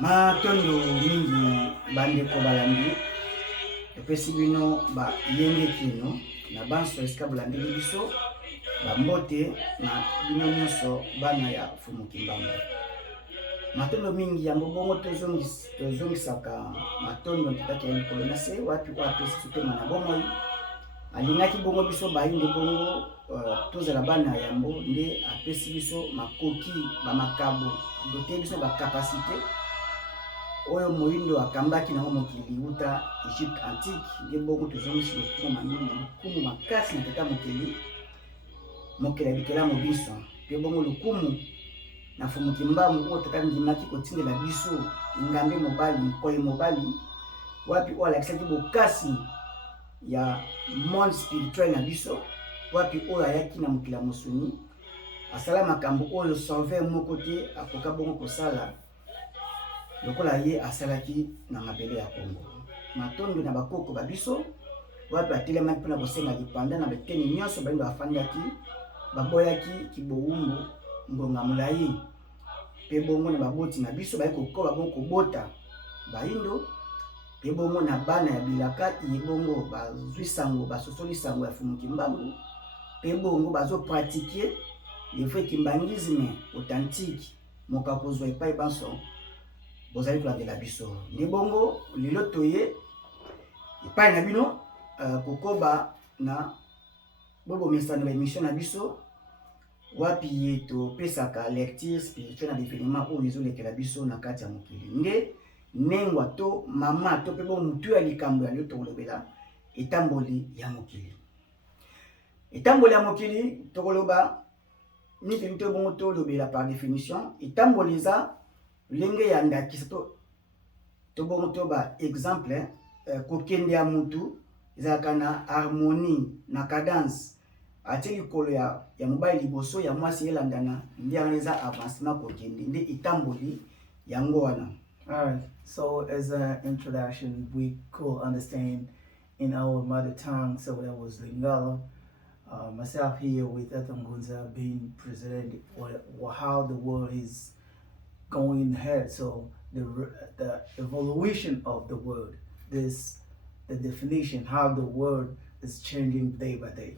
Matondo mingi bandeko balandi epesi bino bayenge kino na banso esika bolandeli biso bambote na bino nyonso bana ya fumuki mbango. Matondo mingi yango bongo tozongisaka matondo ntikaki ya likolo na se wapi apesi sutema na bomoi alingaki bongo biso bayinde bongo tozala bana yambo nde apesi biso makoki bamakabo dote biso bakapasite oyo moyindo akambaki nango mokili uta Egypte antique nde bongo tozongisi lokumu makasi na tata mokili abikela biso mpe bongo lokumu na fumuki mbangu oyo tata ndimaki kotindela biso ngambe mobali nkoyi mobali wapi oyo alakisaki bokasi ya monde spirituel na biso wapi oyo ayaki na mokili ya mosuni asala makambo oyo sauver moko te akoka bongo kosala lokola ye asalaki na mabele ya Kongo. Matondo na bakoko babiso wapi atelemaki mpona kosenga lipanda na beteni nyonso bayindo bafandaki baboyaki kibowumbu ngonga molai mpe bongo na baboti na biso bayi kokoba bongo kobota bayindo mpe bongo na bana ya bilaka ye bongo bazwi sango basosoli sango ya fumuki mbangu mpe bongo bazopratike le vrai kimbangisme authentique moka kozwa epai banso bozali kolandela biso nde bongo lelo toye epai na bino kokoba na bobomesano baémission na biso wapi ye topesaka lecture spirituelle na développement oyo ezolekela biso na kati ya mokili nde nengwa to mama to mpe bongo mutu ya likambo ya lelo tokolobela etamboli ya mokili. Etamboli ya mokili tokoloba niteli to bongo tolobela par définition etamboli eza lenge ya ndakisa to bongo to ba exemple kokende ya mutu ezalaka na harmonie na cadence atie likolo ya mobali liboso ya mwasi elandana nde yango eza avancement kokende nde etamboli yango wana. Alright, so as an introduction, we could understand in our mother tongue, so that was Lingala. Myself here with Etamboli being presented how the world is going ahead. So the evolution of the world, the definition, how the world is changing day by day.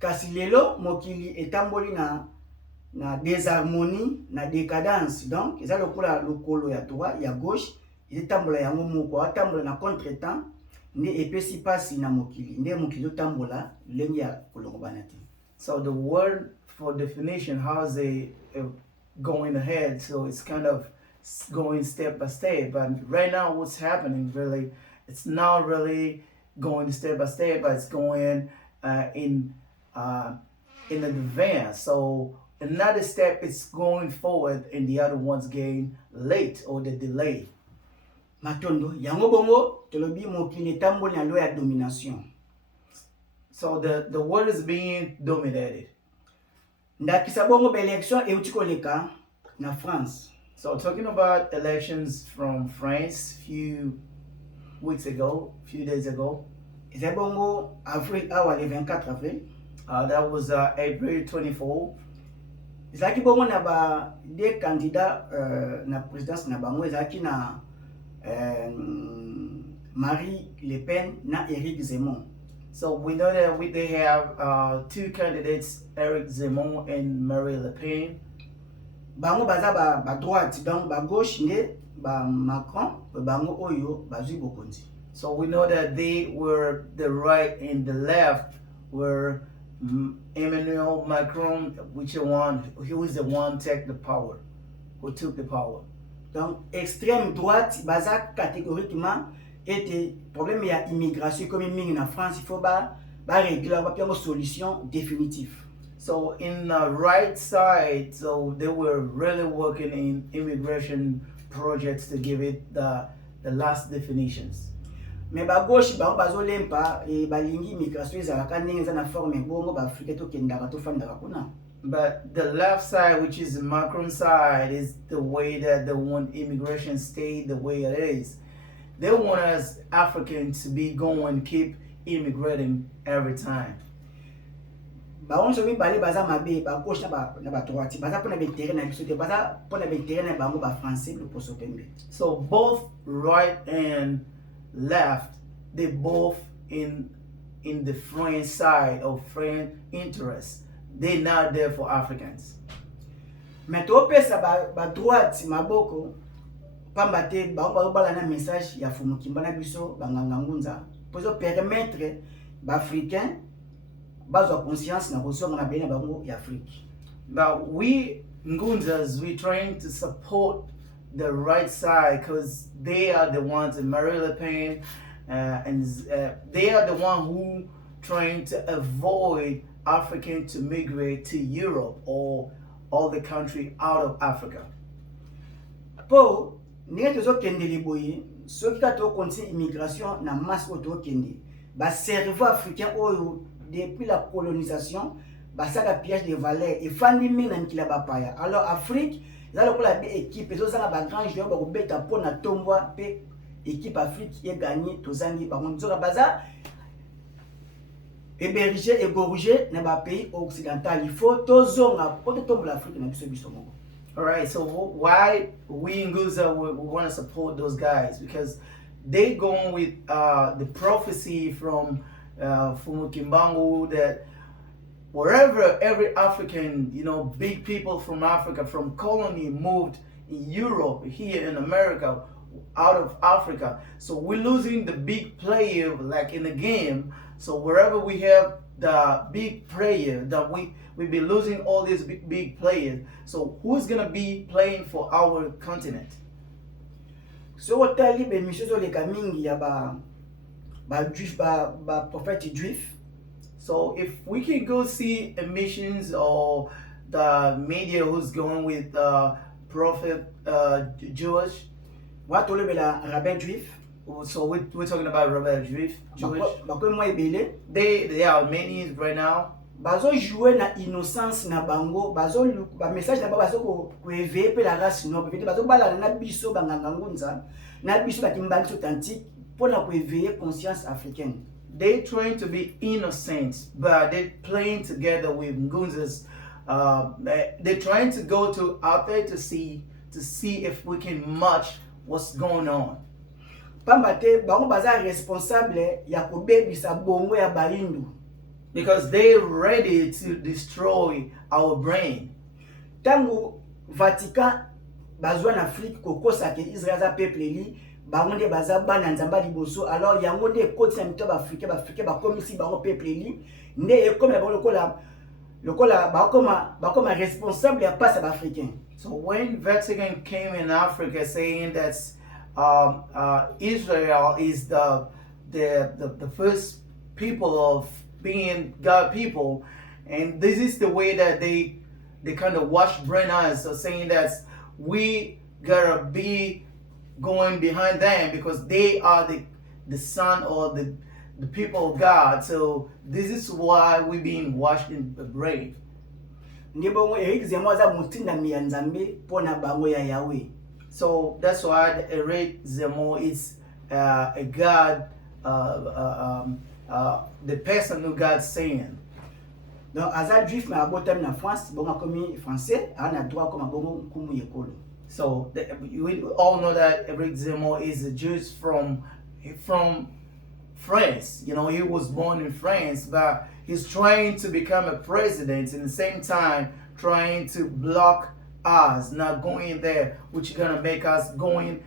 Kasi lelo mokili etamboli na désharmonie na décadence, donc eza lokola lokolo ya droit ya gauche etambola yango moko atambola na contretemps nde epesi pasi na mokili nde mokili otambola lenge ya kolongobana te. So the word for definition, how is it going ahead? So it's kind of going step by step, but right now what's happening really, it's not really going step by step, but it's going in advance. So another step is going forward and the other one's getting late or the delay. Matondo yango bongo tolobi mokili etamboli na loi ya domination. So the world is being dominated. Ndakisa bongo ba election euti koleka na France. So talking about elections from France few days ago. Eza bongo avril awa le 24 avril. That was April 24. Ezalaki bongo na ba deux candidats na présidence na bango ezalaki na Marie Le Pen na Eric Zemmour. So we know that they have two candidates, Eric Zemmour and Marie Le Pen. Bango baza ba droite donc ba gauche nde ba Macron bango oyo bazwi bokonzi. So we know that they were the right and the left were Emmanuel Macron, he was the one who took the power. Donc extrême droite baza catégoriquement était problème ya immigration comme mingi na France il faut ba régler ba piango solution définitive. So in the right side, so they were really working in immigration projects to give it the last definitions. Mais ba gauche bango bazolempa e balingi immigration ezalaka ndenge eza na forme bongo ba Afrique tokendaka tofandaka kuna. But the left side, which is Macron's side, is the way that they want immigration stay the way it is. They want us Africans to be going, keep immigrating every time. baonso mibale baza mabe ba gauche na ba droite baza pona be terrain na biso te baza pona be terrain na bango ba français le poso pembe. So both right and left, they both in the French side of French interest. They're not there for Africans. Mais to pesa ba droite maboko pamba te bango bala na message ya Fumukimba na biso banganga ngunza pozo permettre ba africain bazo conscience na kozonga na bene bango ya Afrique. Now we Ngunzas, we trying to support the right side because they are the ones in Marine Le Pen and they are the one who trying to avoid African to migrate to Europe or all the country out of Africa. Po ndenge tozokende liboye soki ka tokontinue immigration na masse oyo tokende ba cerveau africain oyo depuis la colonisation basaka piège de valeur efandi mingi na mikila bapaya. Alors Afrique eza lokola be équipe ezozanga ba grand joueur bakobeta mpo na tombwa mpe équipe Afrique eganye tozangi bango nzoka baza hébergé égorgé na ba pays occidental. Il faut tozonga po totombola Afrique na biso biso moko. All right, so why we in Guza we want to support those guys? Because they going with the prophecy from Fumukimbangu that wherever every African, big people from Africa, from colony moved in Europe, here in America, out of Africa. So we're losing the big player like in the game. So wherever we have the big player that we've been losing all these big players. So who's gonna be playing for our continent? So otali be mishozo leka mingi ya ba juif ba prophète juif. So if we can go see emissions or the media who's going with prophet Jewish, what olebela rabbin juif. So we're talking about rabbin Jewish. They are many right now. Bazo jouer na innocence na bango, bazo ba message na bazo ko éveiller pe la race noble. Vete bazo bala na biso banganga ngunza, na biso bakimbali authentique pour na ko éveiller conscience africaine. They trying to be innocent, but they playing together with Ngunzas. They're trying to go to out there to see if we can match what's going on. Pambate bango baza responsable ya kobebisa bongo ya baindu. Because they're ready to destroy our brain. Tango Vatican bazwa na Afrique kokosa ke Israël za peuple li bango nde baza bana nzamba liboso. Alors yango nde koti na mito ba Afrique ba komisi bango peuple li nde ekoma bango lokola bakoma responsable ya passe ba africain. So when Vatican came in Africa saying that Israel is the first people of being God people, and this is the way that they kind of wash brain eyes, so saying that we gotta be going behind them because they are the son or the people of God. So this is why we being washed in the brain. So that's why Eric Zemmour is a God, the person who God's saying. Donc, Azal juif mais abotam na France, bon comme français, a droit comme bon kumu yekolo. So we all know that Eric Zemmour is a Jew from France. He was born in France, but he's trying to become a president and at the same time trying to block us not going there, which is gonna make us going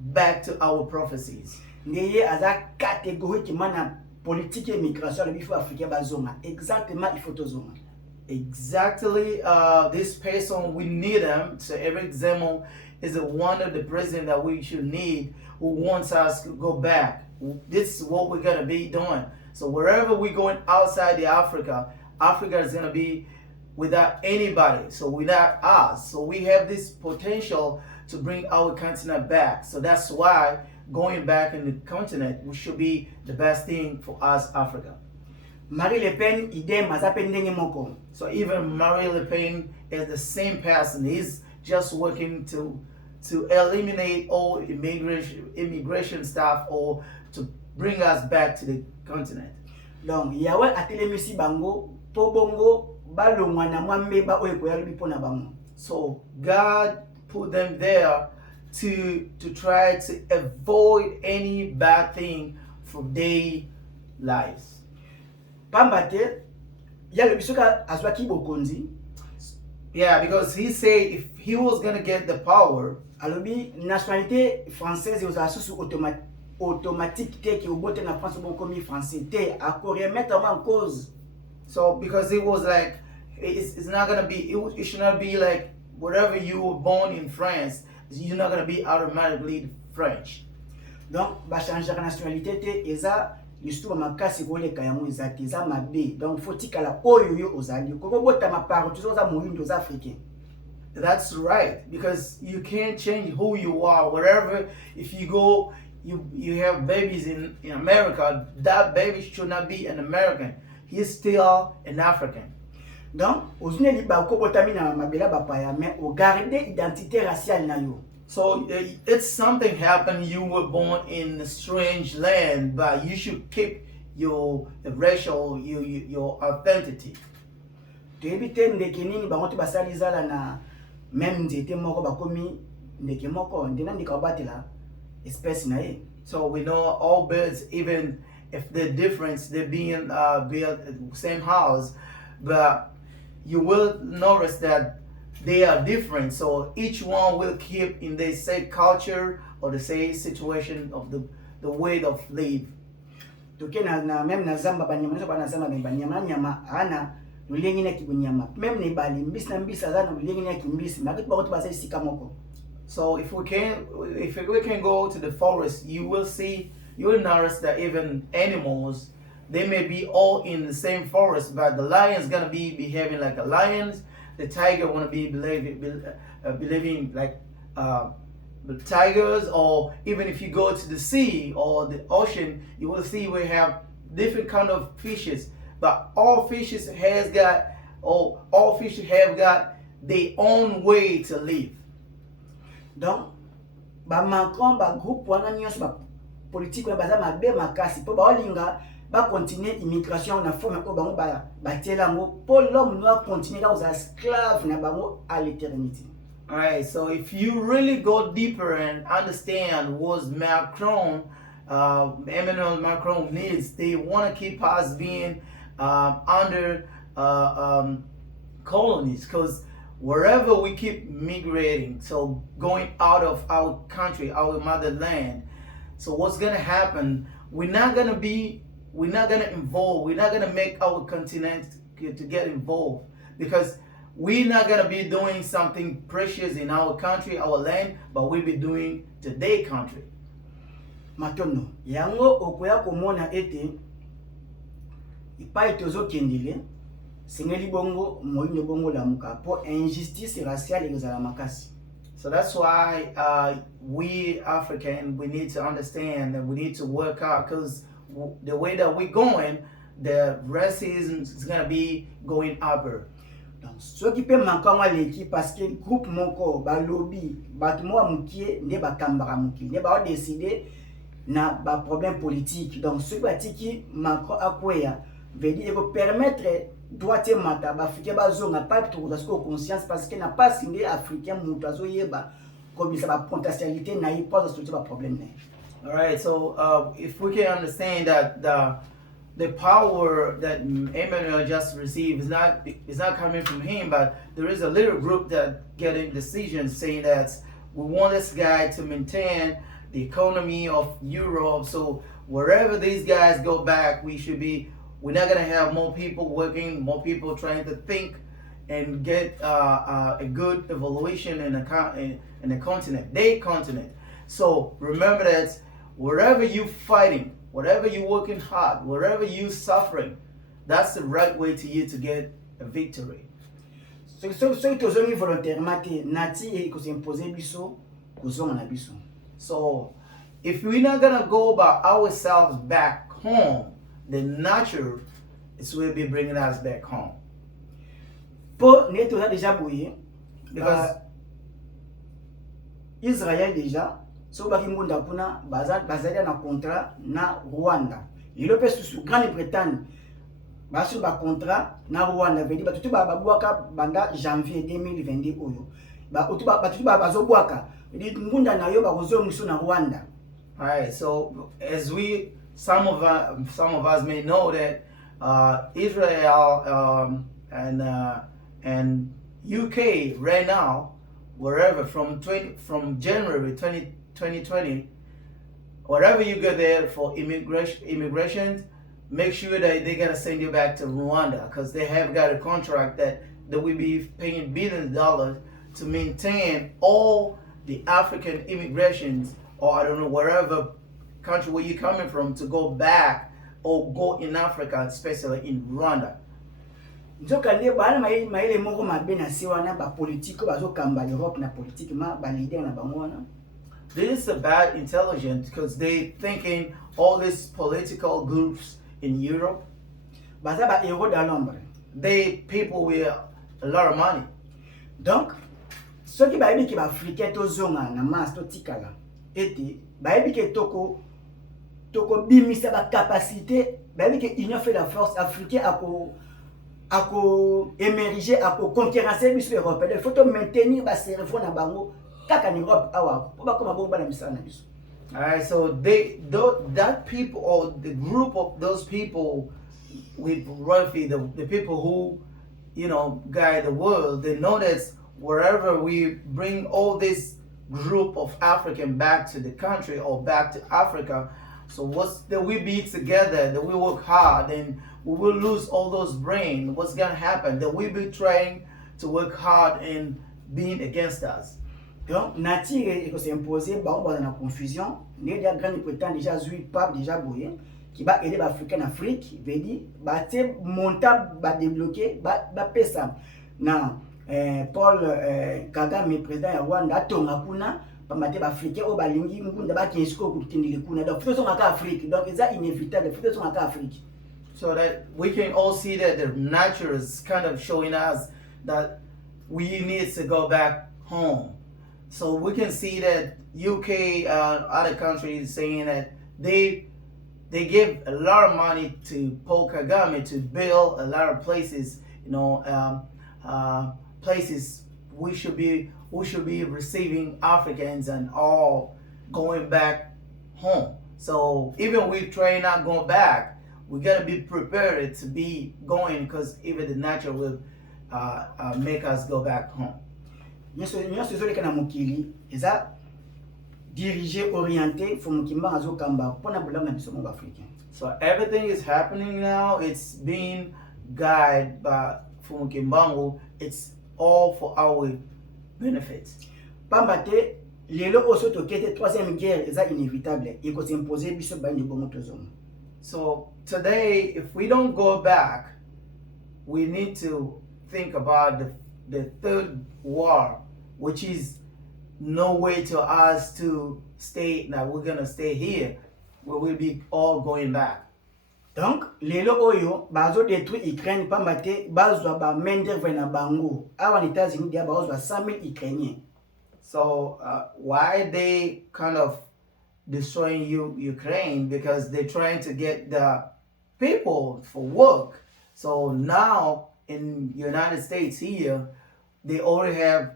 back to our prophecies. Ndeye aza catégorie qui mana politique et migration le bifo africain bazonga. Exactement il faut tozonga. Exactly, this person we need him. So Eric Zemmour is one of the president that we should need, who wants us to go back. This is what we're gonna be doing. So wherever we're going outside the Africa is gonna be without anybody, so without us. So we have this potential to bring our continent back. So that's why going back in the continent, which should be the best thing for us, Africa. Marie Le Pen idem azapendenge moko. So even Marie Le Pen is the same person. He's just working to eliminate all immigration stuff or to bring us back to the continent. Donc Yahweh atelemisi bango po bongo balongwa na mwambe ba oyo koya lubi pona bango. So God put them there to try to avoid any bad thing from their lives. Pambate ya le bisoka azwaki bokonzi. Yeah, because he said if he was going to get the power, alobi nationalité française aux asusu automatique te ki obote na France bon comme français te a ko remettre en cause. So because it was like it's not going to be it should not be like whatever you were born in France, you're not going to be automatically French. Donc ba changer nationalité te eza l'histoire makasi ko leka yango ezaki eza mabe. Donc faut tikala oyo yo ozali ko bota ma part tu za moyindo za africain. That's right, because you can't change who you are. Wherever, if you go, you have babies in America, that baby should not be an American. He's still an African. Donc, ozune li ba ko botami na mabela ba paya mais o garder identité raciale na yo. So it's something happened. You were born in a strange land, but you should keep your racial, your identity. To ebite ndeke nini bango to basali zala na même nzete moko bakomi ndeke moko ndena ndika batela espèce na ye. So we know all birds, even if they're different, they're being built at the same house, but you will notice that they are different. So each one will keep in the same culture or the same situation of the way of live. Toke na même na zamba banyama so bana zamba banyama nyama ana ulengi na kibunyama même ne bali mbisi na mbisi azana ulengi na kimbisi makati ba basa sika moko. So if we can go to the forest, you will notice that even animals, they may be all in the same forest, but the lion's gonna be behaving like a lion, the tiger wanna be behaving like the tigers, or even if you go to the sea or the ocean, you will see we have different kind of fishes. But all fishes have got their own way to live. Donc, ba Macron ba groupe wana nyonso ba politique na baza mabe makasi po ba olinga ba continuer immigration na forme ko bango ba tiela ngo po l'homme noir continuer ka esclave na bango à l'éternité. All right, so if you really go deeper and understand what Emmanuel Macron needs, they want to keep us being under colonies, because wherever we keep migrating, so going out of our country, our motherland, so what's gonna happen? We're not gonna involve. We're not gonna make our continent to get involved, because we're not gonna be doing something precious in our country, our land, but we'll be doing to their country. Matono, yango okoya komona ete ipai tozo kendile singeli bongo moyindo bongo la muka po injustice raciale ezala makasi. So that's why we African, we need to understand that we need to work out, because the way that we're going, the racism is gonna be going upper. Donc soki pe mankangwa leki parce que groupe moko ba lobby bato mo amukie nde bakambara muki nde ba décider na ba problème politique. Donc ce batiki Macron akwea veut dire que permettre droite mata ba africain ba zonga pas tout parce que conscience parce que na pas singé africain muto azo yeba comme ça ba potentialité na y pose tout ba problème. All right, so if we can understand that the power that Emmanuel just received is not coming from him, but there is a little group that getting decisions saying that we want this guy to maintain the economy of Europe. So wherever these guys go back, we're not gonna have more people working, more people trying to think and get a good evaluation in the continent, their continent. So remember that wherever you're fighting, whatever you're working hard, wherever you're suffering, that's the right way to you to get a victory. So if we're not gonna go by ourselves back home, the nature will be bringing us back home. Because Israël déjà so baki ngunda kuna bazali na contrat na Rwanda. Il peut sous Grande-Bretagne basu ba contrat na Rwanda veut dire batutu ba babwaka banda janvier 2022 oyo batutu ba bazobwaka veut dire ngunda na yo ba kozongiso na Rwanda. All right, so as some of us may know that Israel and UK right now, wherever from January 2020, wherever you go there for immigration, make sure that they gotta send you back to Rwanda because they have got a contract that will be paying billions of dollars to maintain all the African immigrations, or I don't know, wherever country where you're coming from, to go back or go in Africa, especially in Rwanda. Nzoka le bana maile moko mabe na siwana ba politique bazokamba Europe na politique ma ba leader na bangwana. This is a bad intelligence because they thinking all these political groups in Europe, baza ba héros dans l'ombre. They people with a lot of money. Donc soki bayebi ki ba africain tozonga na mas to tikala ete bayebi ke toko bimisa ba capacité, bayebi ke union fait la force africaine ako émerger ako concurrencer biso Europe. Il faut maintenir ba cerveau na bango kaka en Europe awa po ba koma bomba na misana biso. All right, so that people, or the group of those people with roughly the people who, you know, guide the world, they know that wherever we bring all this group of African back to the country or back to Africa, so that we be together, that we work hard, and we will lose all those brain. What's gonna happen? That we be trying to work hard and being against us. Donc nature eko s'imposer ba on na confusion, ne dia Grande-Bretagne déjà zui pape déjà boye qui va aider l'Africain en Afrique, veut dire ba te monta ba débloquer ba pesa na Paul Kagame président ya Rwanda tonga kuna ba mate ba Africain o ba lingi ngunda ba kinsko kutindile kuna, donc faut songa ka Afrique, donc c'est inévitable, faut songa ka Afrique. So that we can all see that the nature is kind of showing us that we need to go back home. So we can see that UK, other countries saying that they give a lot of money to Paul Kagame to build a lot of places, you know, places we should be receiving Africans and all going back home. So even we try not going back, we gotta be prepared to be going, because even the nature will make us go back home. Nyonso ezoleka na mokili eza dirigé orienté fo mokimba azokamba mpona bolamu na biso mo africain. So everything is happening now, it's being guided by Fumukimbangu. It's all for our benefits. Pamba te lelo oso tokete troisième guerre eza inévitable eko s'imposer biso bandi bongo tozonga. So today, if we don't go back, we need to think about the third war, which is no way to us to stay. Now we're gonna stay here, where we'll be all going back. Donc lelo oyo bazo détruire Ukraine pamba te bazwa ba main d'œuvre na bango awa ni États-Unis dia bazwa 100,000 Ukrainiens. So why they kind of destroying Ukraine? Because they're trying to get the people for work. So now in United States here, they already have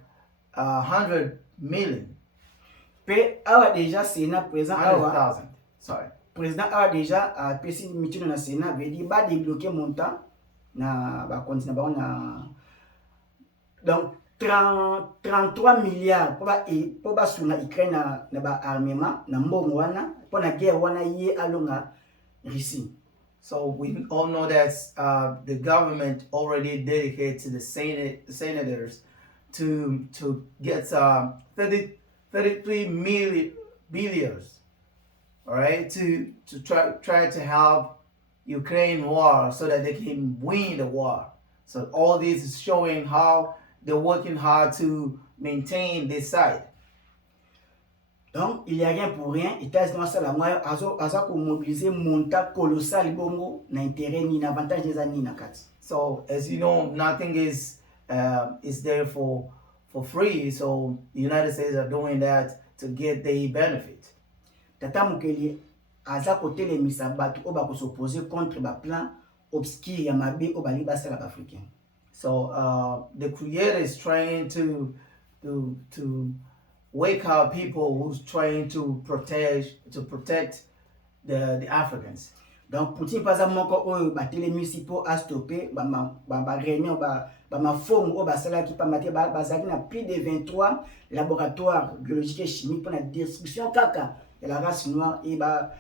100 million. Pe awa déjà Sénat présent awa 100,000. Sorry. Président awa déjà a pesi mitino na Sénat veut dire ba débloquer montant na ba continue ba na donc 33 milliards pour ba suna Ukraine na ba armement na mbongo wana pour na guerre wana ye alonga Russie. So we all know that the government already dedicated to the senators to get 33 billions, all right, to try to help Ukraine war so that they can win the war. So all this is showing how they're working hard to maintain this side. Donc, il n'y a rien pour rien. États-Unis a mobilisé montant colossal bongo na intérêt ni na avantage des années na kati. So as you know, nothing is there for free. So the United States are doing that to get the benefit. Tata Mokili aza kotelemisa bato o ba ko s'opposer contre ba plan obscure ya mabe o bali basala ba africain. So the creator is trying to wake up people who's trying to protect the Africans. Donc Poutine par exemple moko oyo ba télémisi po a stopper ba réunion ba mafomu o basala ki pa maté bazaki na plus de 23 laboratoires biologiques et chimiques pour la destruction kaka de la race noire et ba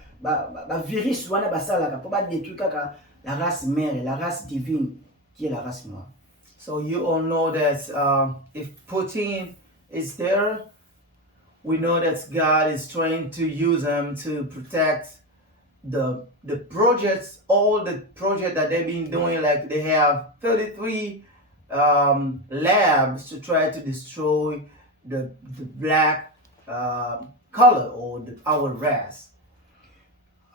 virus wana basala ka pour ba détruire kaka la race mère, la race divine qui est la race noire. So you all know that if Putin is there, we know that God is trying to use him to protect the projects, all the projects that they've been doing. Like they have 33 labs to try to destroy the black color or our race.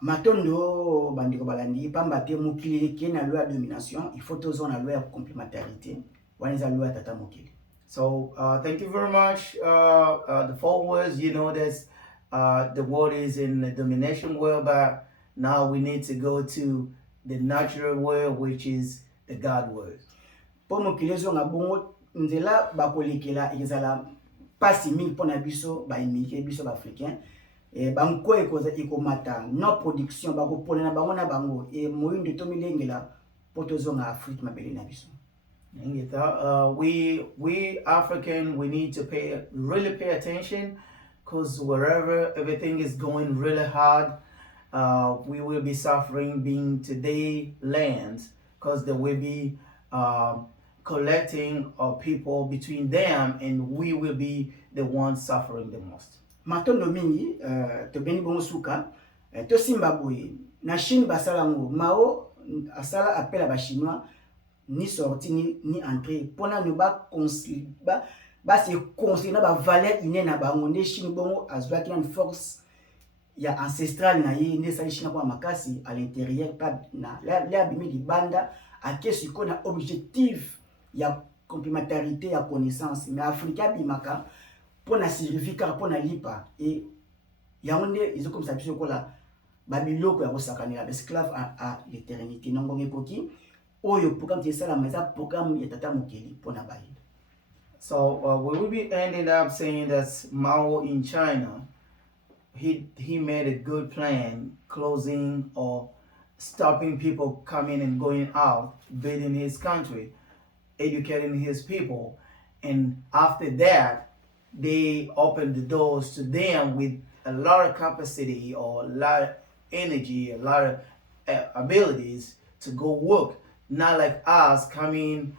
Matondo bandiko balandi pamba te mokili ke na loi ya domination, il faut tozo na loi ya complémentarité wana loi ya tata mokili. So thank you very much. The followers, you know that the world is in the domination world, but now we need to go to the natural world, which is the God world. Po mokili zo nga bongo nzela bakolekela ezala pasi mingi pona biso ba imike biso ba africain. Banko ekomata no production bakopona na bango na bango e moyindo to milengela poto zo nga Afrique mabele na biso. We African, we need to really pay attention, because wherever everything is going really hard, we will be suffering being today lands, because there will be collecting of people between them, and we will be the ones suffering the most. Matondo mingi to beni bongo suka to Zimbabwe na Chine basala ngo Mao asala appel ba chinois ni sorti ni entrée pona no ba se conseiller na ba valeur ine na bango ne Chine bongo azwa ki na force ya ancestral na ye ne sa Chine kwa makasi à l'intérieur pas na la bimi di banda a kesu ko na objectif ya complémentarité ya connaissance mais Afrika bimaka pour na certificat pour na lipa et yaonde ils ont comme ça biso kola babiloko ya kosakanela esclave à l'éternité nongo koki oyo programme de sala meza programme ya tata mokili pour na bayi. So we will be ending up saying that Mao in China, he made a good plan, closing or stopping people coming and going out, building his country, educating his people, and after that they opened the doors to them with a lot of capacity or a lot of energy, a lot of abilities to go work, not like us coming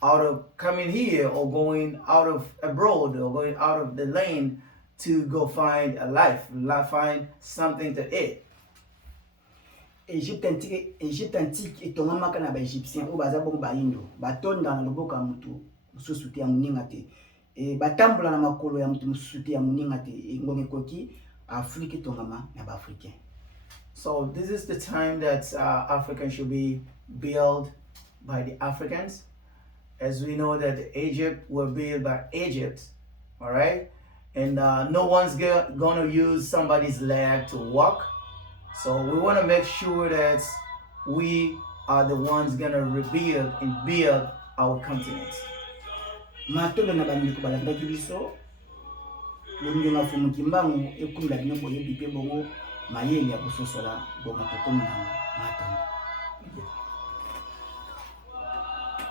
here or going out of abroad or going out of the land to go find a life, find something to eat. Egypte antique etongamaka na ba Egyptien o baza bongo ba indo batonda na loboko ya mutu mususu te ya muninga te e batambola na makolo ya mutu mususu te ya muninga te ngonge koki Afrique etongama na ba africain. So this is the time that Africans should be built by the Africans, as we know that Egypt were built by Egypt, all right, and no one's gonna use somebody's leg to walk. So we want to make sure that we are the ones gonna rebuild and build our continent. Matondo na bandiko balandaki biso longi na fumu kimbangu ekumla bino boye bipe bongo mayele ya kusosola bonga tokomi na matondo.